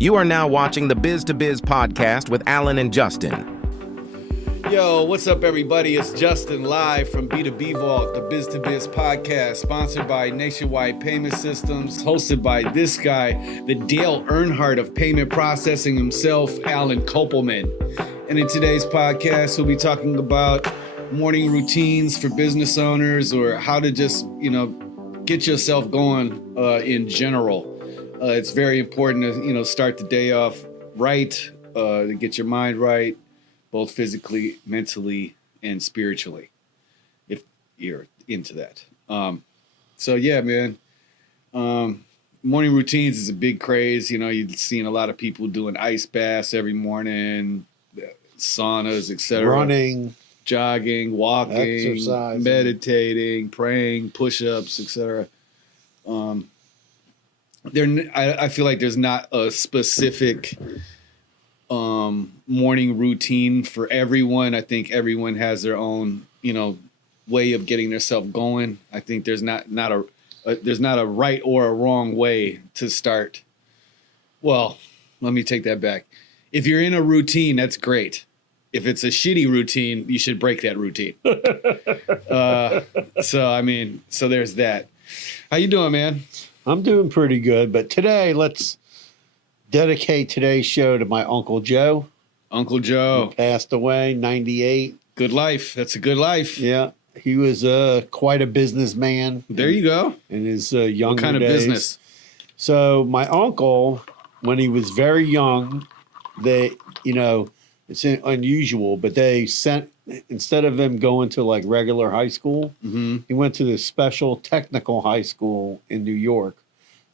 You are now watching the Biz to Biz podcast with Alan and Justin. Yo, what's up, everybody? It's Justin live from B2B Vault, the Biz to Biz podcast, sponsored by Nationwide Payment Systems, hosted by this guy, the Dale Earnhardt of payment processing himself, Alan Kopelman. And in today's podcast, we'll be talking about morning routines for business owners, or how to just, get yourself going in general. It's very important to, start the day off right, to get your mind right, both physically, mentally, and spiritually, if you're into that. Morning routines is a big craze. You're seeing a lot of people doing ice baths every morning, saunas, etc. Running, jogging, walking, exercising, meditating, praying, push-ups, etc. I feel like there's not a specific morning routine for everyone. I think everyone has their own, way of getting themselves going. I think there's not a right or a wrong way to start. Well, let me take that back. If you're in a routine, that's great. If it's a shitty routine, you should break that routine. So there's that. How you doing, man? I'm doing pretty good, but today let's dedicate today's show to my Uncle Joe. Uncle Joe. He passed away, 98. Good life. That's a good life. Yeah. He was quite a businessman. There you go. In his younger days. What kind of business? So my uncle, when he was very young, it's unusual, but they sent, instead of him going to like regular high school, he went to this special technical high school in New York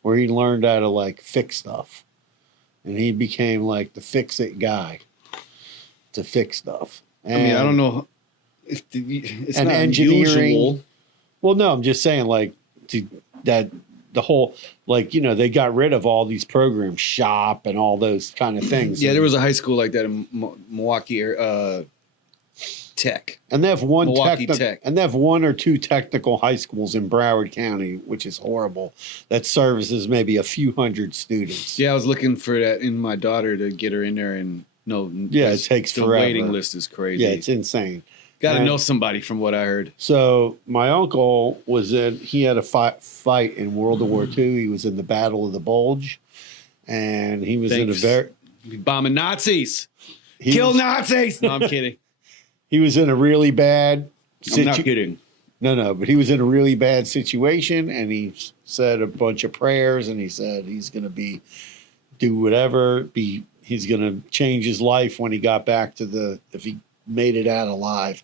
where he learned how to like fix stuff. And he became like the fix-it guy to fix stuff. And I don't know. It's and not engineering. unusual. Well, no, I'm just saying the whole, they got rid of all these programs, Shop and all those kind of things. Yeah, there was a high school like that in Milwaukee Tech. And they have Tech. And they have one or two technical high schools in Broward County, which is horrible. That services maybe a few hundred students. Yeah, I was looking for that in my daughter to get her in there, and it takes the forever. waiting list is crazy. Yeah, it's insane. Got to know somebody, from what I heard. So my uncle he had a fight in World War II. He was in the Battle of the Bulge, and he was bombing Nazis. Kill Nazis. No, I'm kidding. He was in a really bad I'm not kidding. No, but he was in a really bad situation, and he said a bunch of prayers, and he said he's going to do whatever. He's going to change his life when he got back if he made it out alive.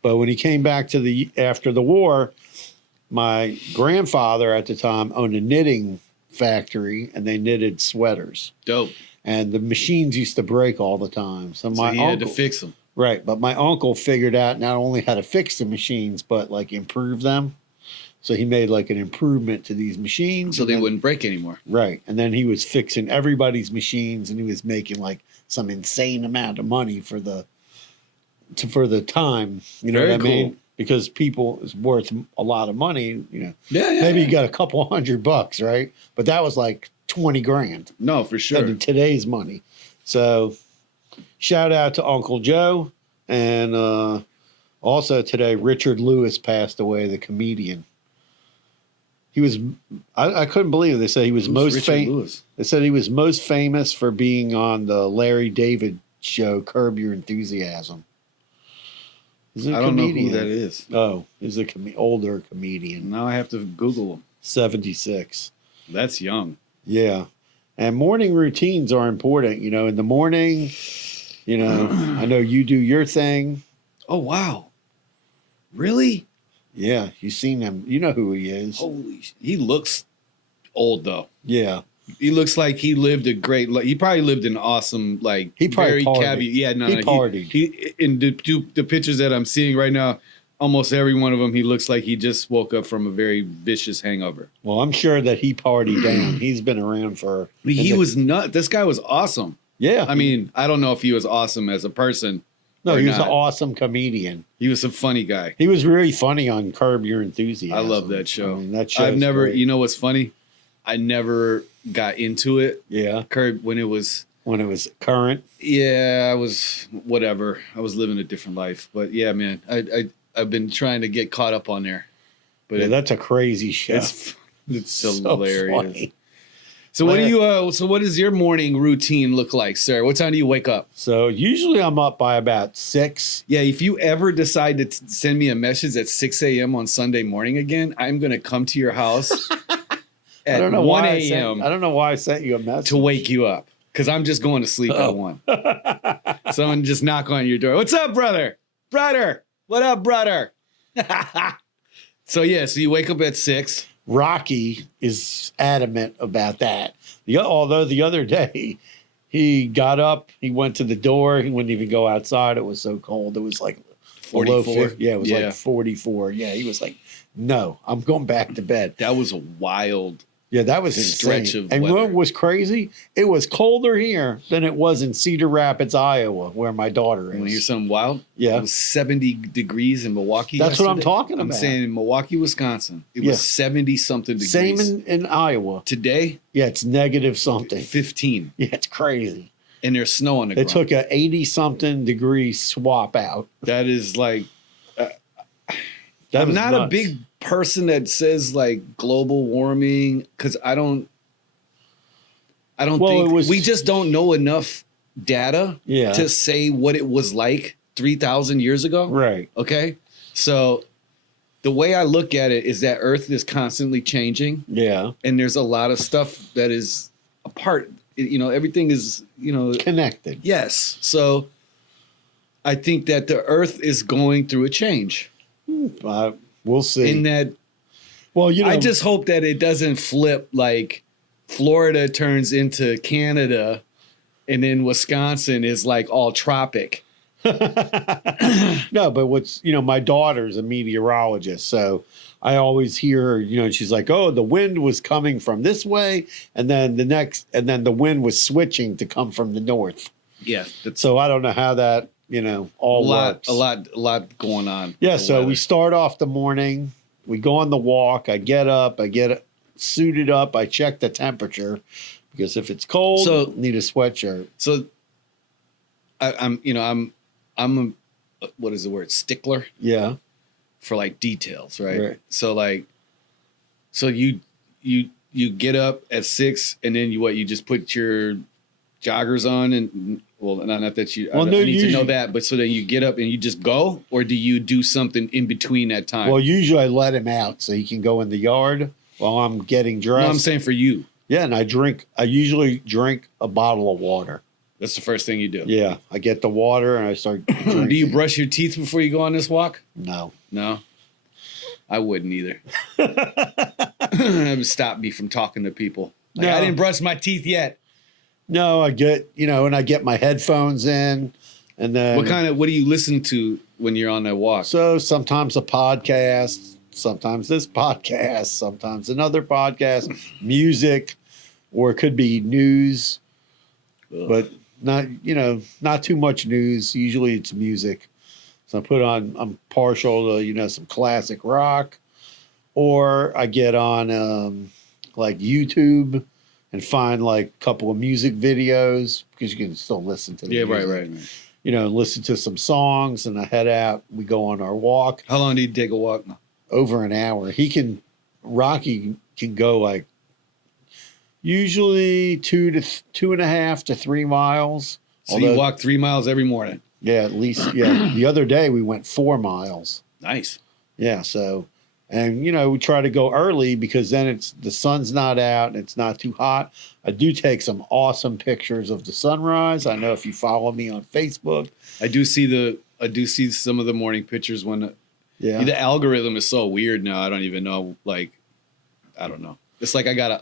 But when he came back after the war, my grandfather at the time owned a knitting factory, and they knitted sweaters. Dope. And the machines used to break all the time. So he had to fix them. Right, but my uncle figured out not only how to fix the machines, but like improve them. So he made like an improvement to these machines. So they wouldn't break anymore. Right, and then he was fixing everybody's machines, and he was making like some insane amount of money for the time. You know Very what I mean? cool. Because people is worth a lot of money. Yeah. Maybe you got a couple $100, right? But that was like 20 grand. No, for sure. In today's money. So shout out to Uncle Joe. And also today, Richard Lewis passed away, the comedian. He was, I couldn't believe it. They said he was They said he was most famous for being on the Larry David show, Curb Your Enthusiasm. He's a comedian. Know who that is. Oh, he's a older comedian. Now I have to Google him. 76. That's young. Yeah. And morning routines are important. In the morning, I know you do your thing. Oh, wow. Really? Yeah. You've seen him. You know who he is. He looks old, though. Yeah. He looks like he lived a great life. He probably lived an awesome, he probably very partied. He partied. He in the pictures that I'm seeing right now, almost every one of them, he looks like he just woke up from a very vicious hangover. Well, I'm sure that he partied down. He's been around for. He was nuts. This guy was awesome. Yeah. I mean, I don't know if he was awesome as a person. No, he was an awesome comedian. He was a funny guy. He was really funny on Curb Your Enthusiasm. I love that show. I mean, that show. I've never, great. You know what's funny? I never got into it. Yeah. Curb when it was Current. Yeah, I was whatever. I was living a different life. But yeah, man, I've been trying to get caught up on there. But Yeah, that's a crazy show. It's so hilarious. funny. So what do you so what does your morning routine look like, sir? What time do you wake up? So usually I'm up by about 6. Yeah, if you ever decide to send me a message at 6 a.m. on Sunday morning again, I'm gonna come to your house at 1 a.m. I don't know why I sent you a message to wake you up. Because I'm just going to sleep at 1. Someone just knock on your door. What's up, brother? Brother. What up, brother? So you wake up at 6. Rocky is adamant about that. Although the other day he got up, he went to the door, he wouldn't even go outside. It was so cold. It was like 44. Yeah, it was like 44. Yeah, he was like, no, I'm going back to bed. That was a wild that was stretch insane. of And weather. what was crazy? It was colder here than it was in Cedar Rapids, Iowa, where my daughter is. Want to hear something wild? Yeah. It was 70 degrees in Milwaukee. That's what I'm yesterday. talking I'm about. saying in Milwaukee, Wisconsin. It was 70 something degrees. Same in Iowa. Today, Yeah, it's negative something. 15. Yeah, it's crazy. And there's snow on the It ground. took a 80 something degree swap out. That is like That I'm was not a nuts. big person that says like global warming because I don't Well, think we just don't know enough data Yeah. to say what it was like 3,000 years ago. Right. Okay. So the way I look at it is that Earth is constantly changing Yeah. and there's a lot of stuff that is apart. Everything is, Connected. yes. So I think that the Earth is going through a change. We'll see. In that well, I just hope that it doesn't flip like Florida turns into Canada and then Wisconsin is like all tropic. no, but my daughter's a meteorologist, so I always hear her, she's like, oh, the wind was coming from this way, and then the wind was switching to come from the north. Yeah. That's So I don't know how that, all works. a lot going on. Yeah, with the so we weather. start off the morning, we go on the walk, I get up, I get suited up, I check the temperature because if it's cold, So- need a sweatshirt. So I'm a, what is the word? Stickler Yeah. for like details, right? Right. So you get up at 6 and then you just put your joggers on and not that you Well, I no, need to know usually- that, but so then you get up and you just go, or do you do something in between that time? Well, usually I let him out so he can go in the yard while I'm getting no, dressed. I'm saying for you. Yeah, and I usually drink a bottle of water. That's the first thing you do. Yeah, I get the water and I start drinking. Do you brush your teeth before you go on this walk? No. No, I wouldn't either. That would stop me from talking to people. Like, No. I didn't brush my teeth yet. No, I get, and I get my headphones in and then What do you listen to when you're on that walk? So sometimes a podcast, sometimes this podcast, sometimes another podcast, music, or it could be news, but not too much news. Usually it's music. So I'm partial to, some classic rock, or I get on like YouTube and find like a couple of music videos because you can still listen to the Yeah, music. right. Listen to some songs and I head out. We go on our walk How long do you take a walk? over an hour. Rocky can go like usually 2.5 to 3 miles. So you walk 3 miles every morning. Yeah, at least. Yeah. The other day we went 4 miles. Nice. Yeah. So, and we try to go early because then the sun's not out and it's not too hot. I do take some awesome pictures of the sunrise. I know if you follow me on Facebook. I do see some of the morning pictures when Yeah. the algorithm is so weird now. I don't even know. Like, I don't know. It's like I gotta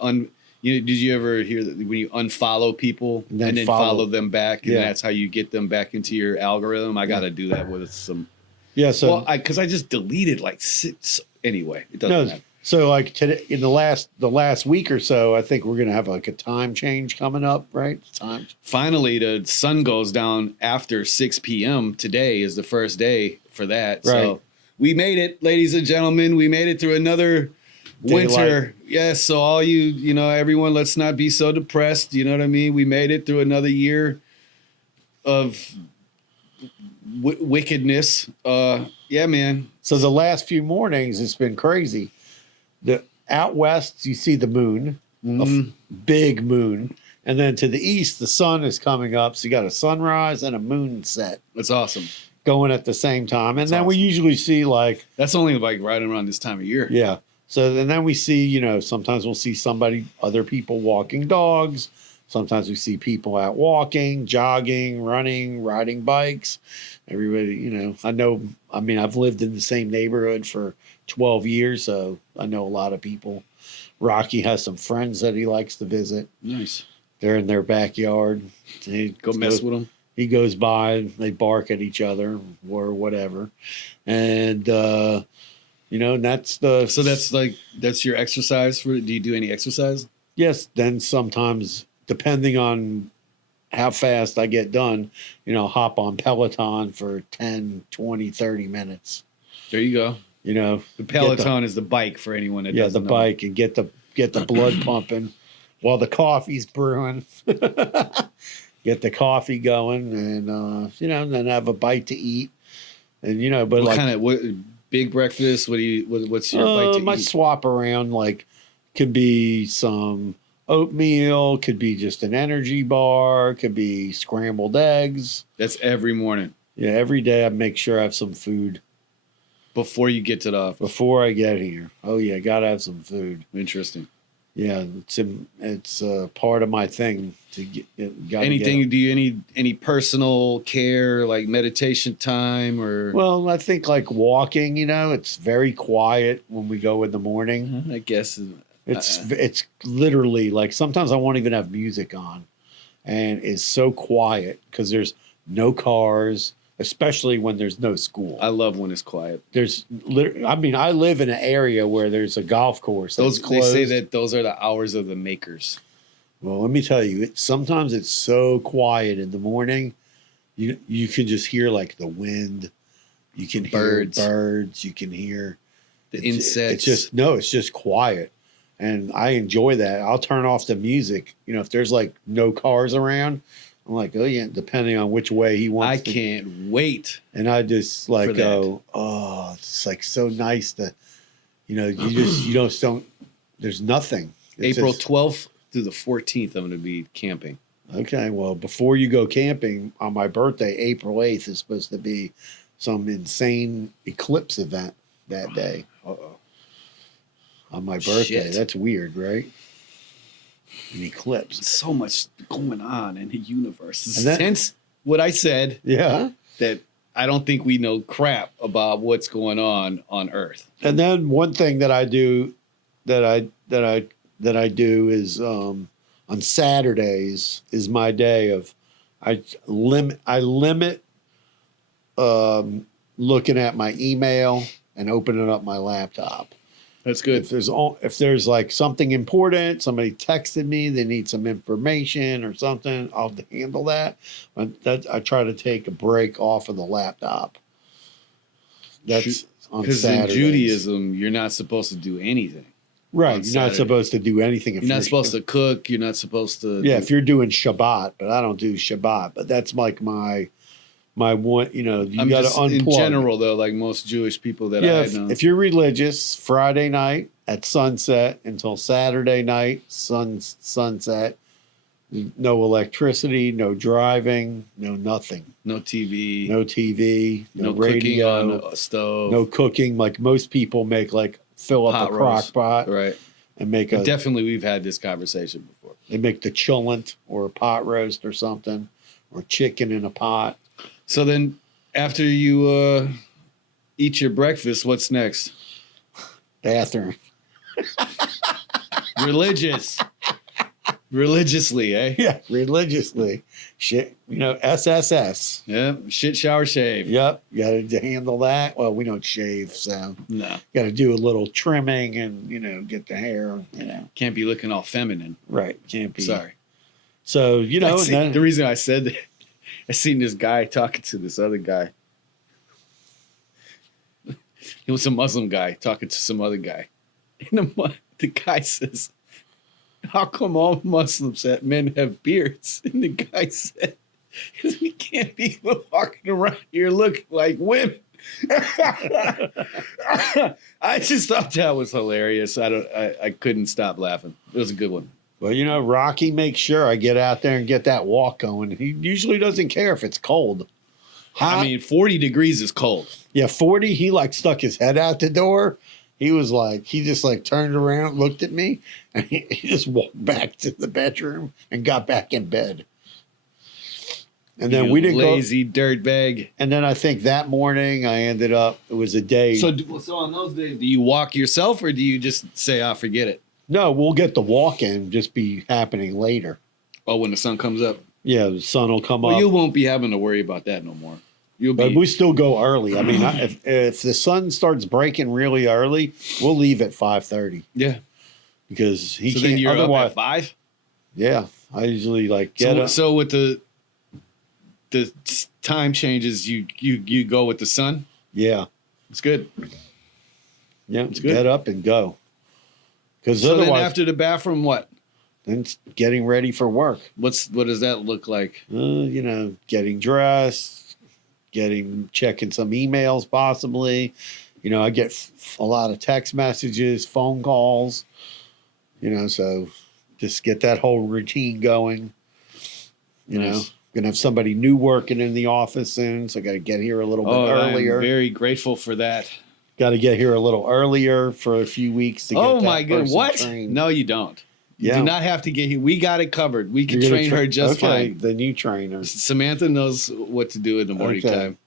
did you ever hear that when you unfollow people And and then then follow follow them back, and Yeah. that's how you get them back into your algorithm? I gotta do that with some. Yeah. So Because I just deleted like 6. Anyway, it doesn't matter. So like today, in the last week or so, I think we're gonna have like a time change coming up, right? Time. Finally, the sun goes down after 6 p.m. Today is the first day for that. Right. So we made it, ladies and gentlemen. We made it through another Winter. Yes. So all everyone, let's not be so depressed. You know what I mean? We made it through another year of wickedness. Yeah, man. So the last few mornings, it's been crazy. Out west, you see the moon, big moon. And then to the east, the sun is coming up. So you got a sunrise and a moon set. That's awesome. Going at the same time. And That's then awesome. We usually see that's only like right around this time of year. Yeah. So and then we see, sometimes we'll see other people walking dogs. Sometimes we see people out walking, jogging, running, riding bikes. Everybody, I've lived in the same neighborhood for 12 years, so I know a lot of people. Rocky has some friends that he likes to visit. Nice. They're in their backyard. Go mess with them. He goes by and they bark at each other or whatever. And, that's So that's your exercise do you do any exercise? Yes. Then sometimes, depending on how fast I get done, hop on Peloton for 10, 20, 30 minutes. There you go. The Peloton is the bike for anyone that doesn't know. Bike and get the blood pumping while the coffee's brewing. Get the coffee going and then have a bite to eat. And but what big breakfast? What's your bite to eat? My swap around could be some oatmeal, could be just an energy bar, could be scrambled eggs. That's every morning. Yeah, every day I make sure I have some food. Before you get to the office? Before I get here. Oh, yeah, got to have some food. Interesting. Yeah, it's part of my thing to get. Anything? Do you any personal care, like meditation time or? Well, I think walking. It's very quiet when we go in the morning. I guess it's literally sometimes I won't even have music on, and it's so quiet because there's no cars. Especially when there's no school. I love when it's quiet. I live in an area where there's a golf course. They say that those are the hours of the makers. Well, let me tell you, sometimes it's so quiet in the morning. You can just hear the wind. You can hear birds. You can hear the insects. It's just quiet. And I enjoy that. I'll turn off the music. If there's no cars around, I'm like, oh yeah, depending on which way he wants. I can't wait. And I just go, oh, it's so nice to, you don't. There's nothing. It's April 12th through the 14th, I'm going to be camping. Okay, well, before you go camping on my birthday, April 8th is supposed to be some insane eclipse event that day. Uh-oh. On my birthday, Shit. That's weird, right? An eclipse. So much going on in the universe. Since what I said, that I don't think we know crap about what's going on Earth. And then one thing that I do that I do is on Saturdays is my day of I limit looking at my email and opening up my laptop. That's good. If there's something important, somebody texted me, they need some information or something, I'll handle that. I try to take a break off of the laptop. That's on Saturdays. Because in Judaism, you're not supposed to do anything. Right. You're not supposed to do anything. You're not supposed to cook. You're not supposed to. Yeah, if you're doing Shabbat, but I don't do Shabbat. But that's my one, you got to unplug. In general, though, like most Jewish people that I know. If you're religious, Friday night at sunset until Saturday night, sunset, no electricity, no driving, no nothing. No TV. No radio. Cooking on a stove. No cooking. Most people fill up Pot a crock pot. Right. And make definitely we've had this conversation before. They make the chillent or a pot roast or something, or chicken in a pot. So then after you eat your breakfast, what's next? Bathroom. Religiously, eh? Yeah, religiously. Shit, SSS. Yeah, shit, shower, shave. Yep, got to handle that. Well, we don't shave, so no. Got to do a little trimming and, get the hair, Can't be looking all feminine. Right, can't be. Sorry. So, the reason I said that, I seen this guy talking to this other guy. He was a Muslim guy talking to some other guy. And the guy says, how come all Muslims that men have beards? And the guy said, because we can't be walking around here looking like women. I just thought that was hilarious. I couldn't stop laughing. It was a good one. Well, you know, Rocky makes sure I get out there and get that walk going. He usually doesn't care if it's cold. I mean, 40 degrees is cold. Yeah, 40, he like stuck his head out the door. He was like, he just like turned around, looked at me, and he just walked back to the bedroom and got back in bed. And then we didn't lazy dirtbag. And then I think that morning I ended up, it was a day. So on those days, do you walk yourself or do you just say, "I'll forget it"? No, we'll get the walk in, just be happening later. Oh, when the sun comes up? Yeah, the sun will come up. Well, you won't be having to worry about that no more. But we still go early. I mean, if the sun starts breaking really early, we'll leave at 5:30. Yeah. Because he so can't. Then you're otherwise, up at 5? Yeah. I usually like get up. So with the time changes, you go with the sun? Yeah. It's good. Yeah, it's good. Get up and go. Because so otherwise, then after the bathroom, what? Then it's getting ready for work. What does that look like? You know, getting dressed, checking some emails possibly. You know, I get a lot of text messages, phone calls. You know, so just get that whole routine going. You know, gonna have somebody new working in the office soon, so I got to get here a little bit earlier. I'm very grateful for that. Got to get here a little earlier for a few weeks to get Oh my goodness! What? Trained. No, you don't. You do not have to get here. We got it covered. We can train her just fine. The new trainer. Samantha knows what to do in the morning time.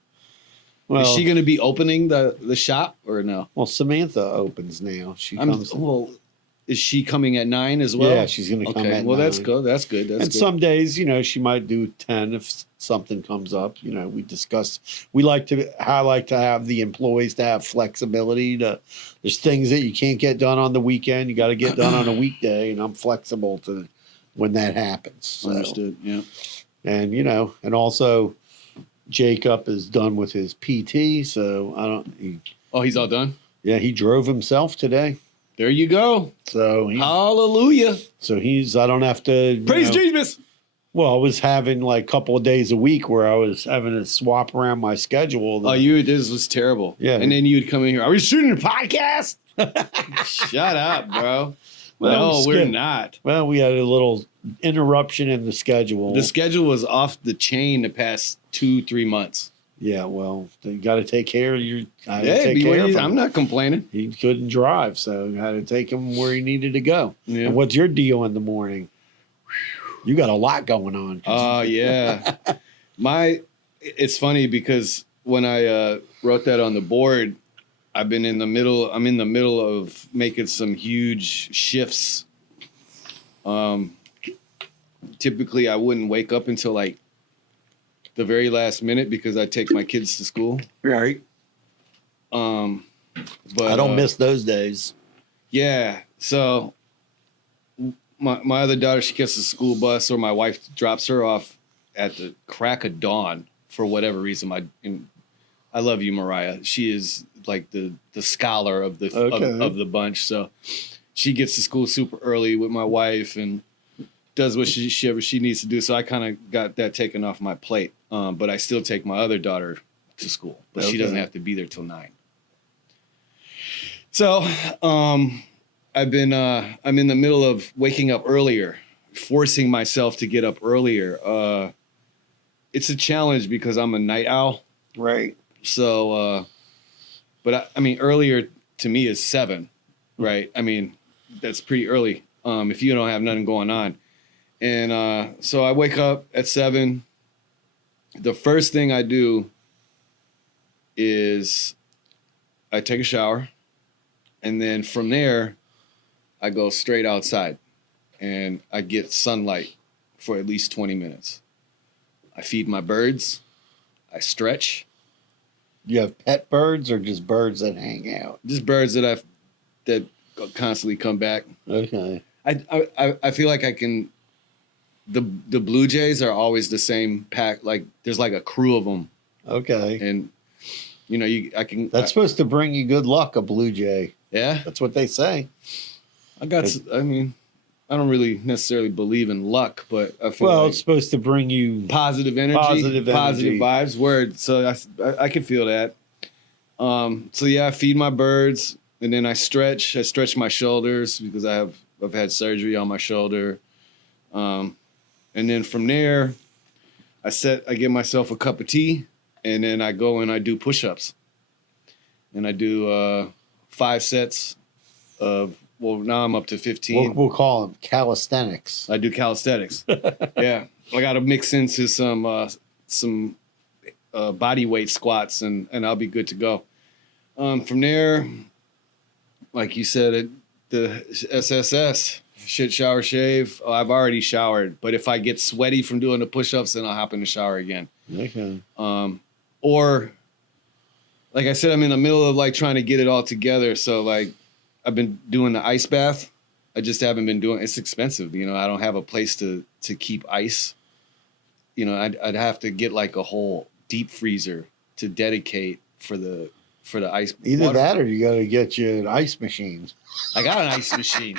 Well, is she going to be opening the shop or no? Well, Samantha opens now. She comes. Well, is she coming at 9 as well? Yeah, she's going to come at 9. That's good. That's good. And some days, you know, she might do 10 if something comes up. You know, we discuss. I like to have the employees to have flexibility. There's things that you can't get done on the weekend. You got to get done on a weekday, and I'm flexible to when that happens. So. Understood. Yeah. And you know, and also, Jacob is done with his PT, so I don't. He's all done. Yeah, he drove himself today. There you go. So hallelujah. So I don't have to praise Jesus. Well, I was having like a couple of days a week where I was having to swap around my schedule. This was terrible. Yeah. And then you'd come in here. Are we shooting a podcast? Shut up, bro. Well, no, we're not. Well, we had a little interruption in the schedule. The schedule was off the chain the past 2-3 months. Yeah, well, you got to take care of your. I'm not complaining. He couldn't drive, so you had to take him where he needed to go. Yeah. And what's your deal in the morning? You got a lot going on. Yeah. It's funny because when I wrote that on the board, I'm in the middle of making some huge shifts. Typically I wouldn't wake up until like the very last minute because I take my kids to school. Right. But I don't miss those days. Yeah. So my other daughter, she gets the school bus, or my wife drops her off at the crack of dawn for whatever reason. I love you, Mariah. She is like the scholar of the bunch. So she gets to school super early with my wife and does what she needs to do. So I kind of got that taken off my plate. But I still take my other daughter to school, but she doesn't have to be there till 9. So I'm in the middle of waking up earlier, forcing myself to get up earlier. It's a challenge because I'm a night owl. Right. So, but I mean, earlier to me is 7, right? I mean, that's pretty early if you don't have nothing going on. And so I wake up at 7. The first thing I do is I take a shower. And then from there, I go straight outside. And I get sunlight for at least 20 minutes. I feed my birds. I stretch. You have pet birds or just birds that hang out? Just birds that constantly come back. Okay. I feel like I can. The Blue Jays are always the same pack. Like there's like a crew of them. Okay. And you know I can. That's supposed to bring you good luck. A Blue Jay. Yeah, That's what they say. I mean, I don't really necessarily believe in luck, but I feel Well, like it's supposed to bring you positive energy, Positive energy. vibes. Word. So I can feel that. So yeah, I feed my birds, and then I stretch. I stretch my shoulders because I've had surgery on my shoulder. And then from there, I get myself a cup of tea, and then I go and I do push-ups. And I do 5 sets of, well, now I'm up to 15. we'll call them calisthenics. I do calisthenics. Yeah. I got to mix into some body weight squats, and I'll be good to go. From there, like you said, the SSS, shit, shower, shave. Oh, I've already showered, but if I get sweaty from doing the push-ups, then I'll hop in the shower again. Okay. Or, like I said, I'm in the middle of like trying to get it all together. So like, I've been doing the ice bath. I just haven't been doing. It's expensive, you know. I don't have a place to keep ice. You know, I'd have to get like a whole deep freezer to dedicate for the ice. Either water. that or you got to get you an ice machine. I got an ice machine.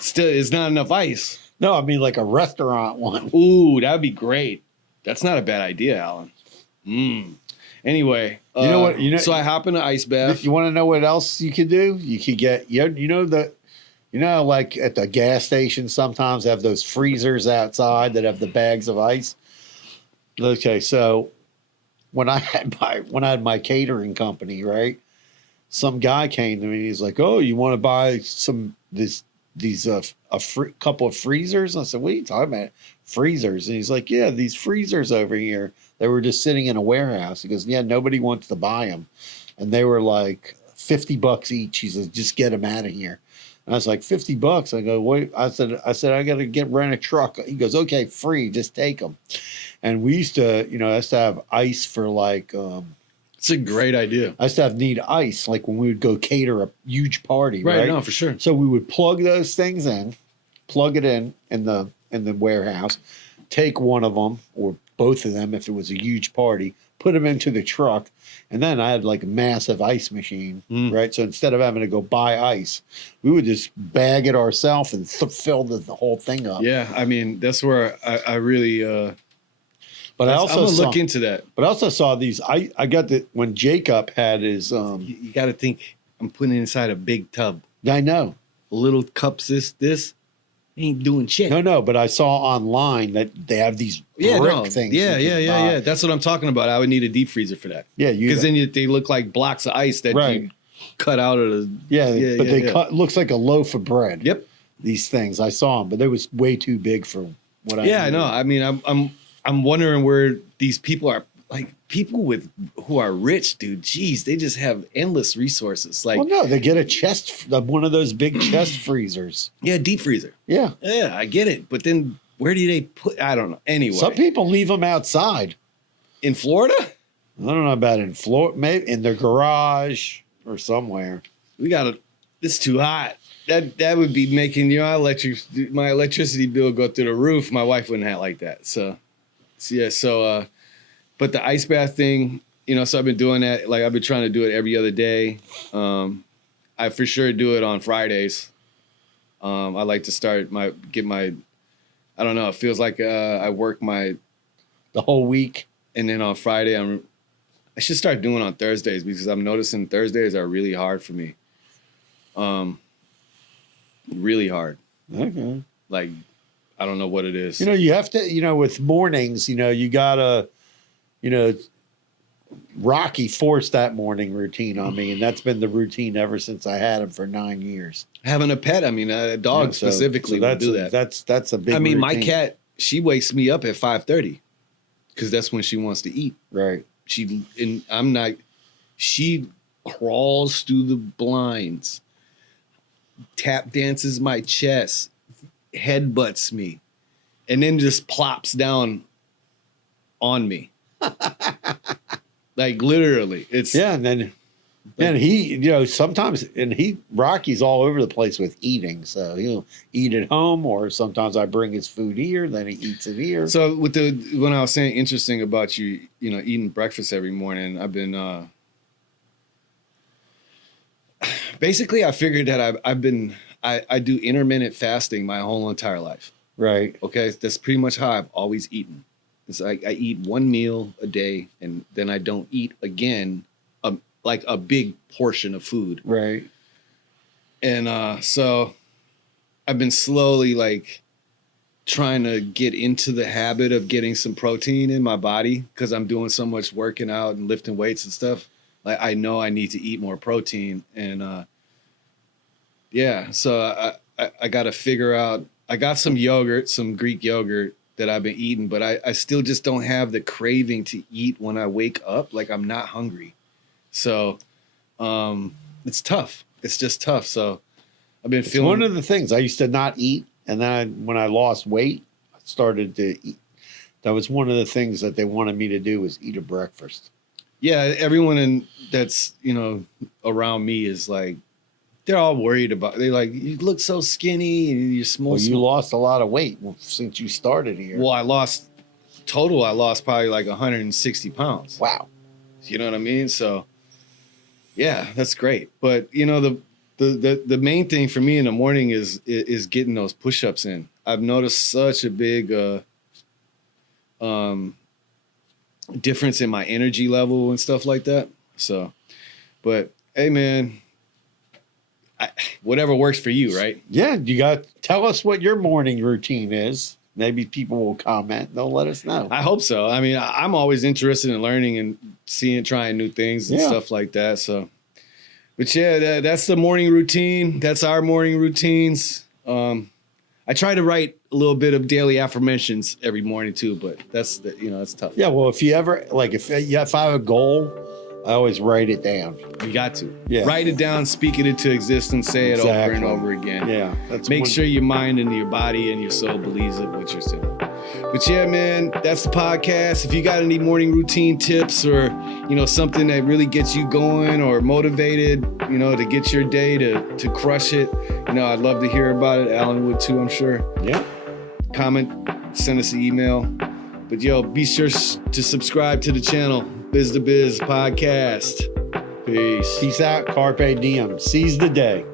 Still, it's not enough ice. No, I mean like a restaurant one. Ooh, that'd be great. That's not a bad idea, Alan. Anyway, You know what? So I hop in the ice bath. You want to know what else you could do? You could get like at the gas station sometimes they have those freezers outside that have the bags of ice. Okay, so when I had my catering company, right? Some guy came to me. He's like, "Oh, you want to buy these couple of freezers?" I said, "What are you talking about? Freezers?" And he's like, "Yeah, these freezers over here. They were just sitting in a warehouse." He goes, "Yeah, nobody wants to buy them, and they were like $50 each." He says, "Just get them out of here." And I was like, $50. I go, "Wait." I said, I got to rent a truck. He goes, "Okay, free. Just take them." And we used to, I used to have ice for like. It's a great idea. I used to need ice like when we would go cater a huge party, right? No, for sure. So we would plug those things in, plug it in the warehouse, take one of them or both of them if it was a huge party, put them into the truck, and then I had like a massive ice machine, right? So instead of having to go buy ice, we would just bag it ourselves and fill the whole thing up. Yeah, I mean that's where I really. But I also I'm gonna look into that. But I also saw these. I got that when Jacob had his. You got to think. I'm putting it inside a big tub. I know. Little cups. This ain't doing shit. No. But I saw online that they have these brick things. Yeah. That's what I'm talking about. I would need a deep freezer for that. Yeah, because then they look like blocks of ice that you cut out of the. Yeah, they cut. Looks like a loaf of bread. Yep. These things I saw them, but they was way too big for what I. Yeah, I know. I mean, I'm wondering where these people are. Like people who are rich, dude. Geez, they just have endless resources. Like, well, no, they get one of those big chest freezers. Yeah, deep freezer. Yeah, I get it. But then where do they put? I don't know. Anyway, some people leave them outside. In Florida, I don't know about in Florida. Maybe in their garage or somewhere. It's too hot. That would be making my electricity bill go through the roof. My wife wouldn't have it like that. So but the ice bath thing, so I've been doing that. Like I've been trying to do it every other day. I for sure do it on Fridays. I like to I don't know. It feels like I work the whole week, and then on Friday I should start doing on Thursdays because I'm noticing Thursdays are really hard for me. Really hard. Okay. Like I don't know what it is. You have to. With mornings, you gotta. Rocky forced that morning routine on me, and that's been the routine ever since I had him for 9 years. Having a pet, I mean, a dog specifically would do that. That's a big. I mean, routine. my cat, she wakes me up at 5:30 because that's when she wants to eat. Right. She crawls through the blinds, tap dances my chest, headbutts me, and then just plops down on me. Like literally. It's and then he sometimes Rocky's all over the place with eating, so he'll eat at home or sometimes I bring his food here, then he eats it here. So when I was saying interesting about you eating breakfast every morning, I've been Basically, I figured that I do intermittent fasting my whole entire life. Right. Okay, that's pretty much how I've always eaten. It's like I eat one meal a day, and then I don't eat again, like a big portion of food. Right. And so I've been slowly like trying to get into the habit of getting some protein in my body because I'm doing so much working out and lifting weights and stuff. Like I know I need to eat more protein, and so I got to figure out. I got some yogurt, some Greek yogurt that I've been eating, but I still just don't have the craving to eat when I wake up. Like I'm not hungry, so it's tough. It's just tough. So I've been feeling. One of the things I used to not eat, and then when I lost weight, I started to eat. That was one of the things that they wanted me to do was eat a breakfast. Yeah, everyone that's around me is like, they're all worried about. They're like, you look so skinny and you're small. Well, you lost a lot of weight since you started here. Well, I lost probably like 160 pounds. Wow. You know what I mean? So, yeah, that's great. But the main thing for me in the morning is getting those push-ups in. I've noticed such a big difference in my energy level and stuff like that. So, but hey, man, whatever works for you, right? Yeah, tell us what your morning routine is. Maybe people will comment. They'll let us know. I hope so. I mean, I'm always interested in learning and trying new things and stuff like that. So, but yeah, that's the morning routine. That's our morning routines. I try to write a little bit of daily affirmations every morning too, but that's tough. Yeah, well, if you ever if I have a goal, I always write it down. You got to. Yeah. Write it down, speak it into existence, say it over and over again. Yeah. Make sure your mind and your body and your soul believes it, what you're saying. But yeah, man, that's the podcast. If you got any morning routine tips or, something that really gets you going or motivated, to get your day to crush it, I'd love to hear about it. Alan would too, I'm sure. Yeah. Comment, send us an email. But be sure to subscribe to the channel. Biz to Biz Podcast. Peace. Peace out. Carpe diem. Seize the day.